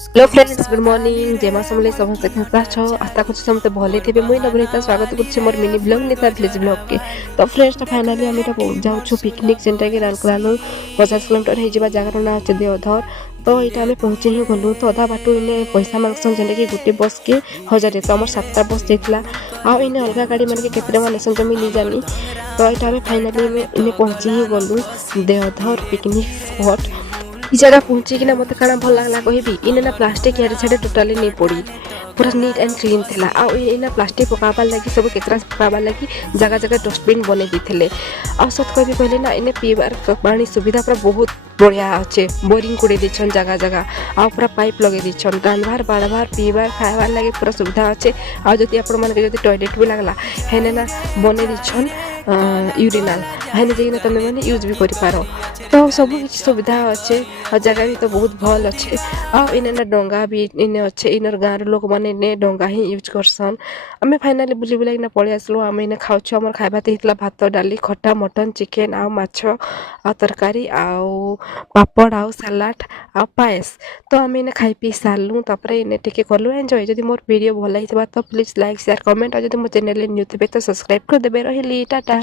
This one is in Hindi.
हेलो फ्रेंड्स गुड मॉर्निंग जय माँ समले समस्ते केनता छ आशा करछि समते भले थिबे मुई नवनीता स्वागत करछि मोर मिनी ब्लॉग नेता विलेज ब्लॉग के। तो फ्रेंड्स तो फाइनली आम जाऊँ पिकनिक जेनटा कि राउरकेला 50 किलोमीटर हो जावा जगार ना अच्छे देवधर। तो यहाँ आम पहुँचे ही गलु तो अधा बाटू इने पैसा मांगसन जेनटा कि गोटे बस के 1000 तो आम 7टा बस जाइला आउ इने अलग गाड़ी मान के केते टका नेसन जमी नहीं जानी। तो यहाँ आम फाइनली इने पहुँचे ही गलु देवधर पिकनिक स्पॉट। इ जगह पहुँचिकिना मत काଣା भल लागला कहबी इने ना प्लास्टिक यार छाड़े टोटाली नहीं पड़ी पूरा नीट एंड क्लीन थिला आ इना प्लास्टिक पकाबार लगी सब केतरा पकाबार लगी जगह जगह डस्टबिन बने देथिले आ सत कहबी कहले ना इने पीबार पानी सुविधा पूरा बहुत बढ़िया अच्छे बोरिंग कुड़े देछन जगह जगह आ पूरा पाइप लगे देछन रांधबार बाड़बार पीबार खाइबार लगे पूरा सुविधा अच्छे आ जदि आपण मन के जदि टॉयलेट भी लागला हेने ना बने देछन यूरिनल हेने जेना तमे माने यूज भी करि पारो। तो सब किसी सुविधा अच्छे और जगह भी तो बहुत भल अच्छे आ इने ना डंगा भी इने अच्छे इनर गाँव लोक मैंने इने डंगा ही यूज करसन। आम फाइनाली बुली बुलाकिना पलि आसलु आम इने खाउछु आमर खाइबा हितला भात डाली खट्टा मटन चिकेन आ माछ आ तरकारी आउ पापड़ आउ सलाड आ पायस। तो आम इने खाई पी सारलु तापर इने टिके करलु एंजॉय। जदि मोर वीडियो भल लागिथिबा तो प्लीज लाइक शेयर कमेंट और जदि मो चैनल न्यू थिबे तो सब्सक्राइब कर देबे। रहिली टाटा।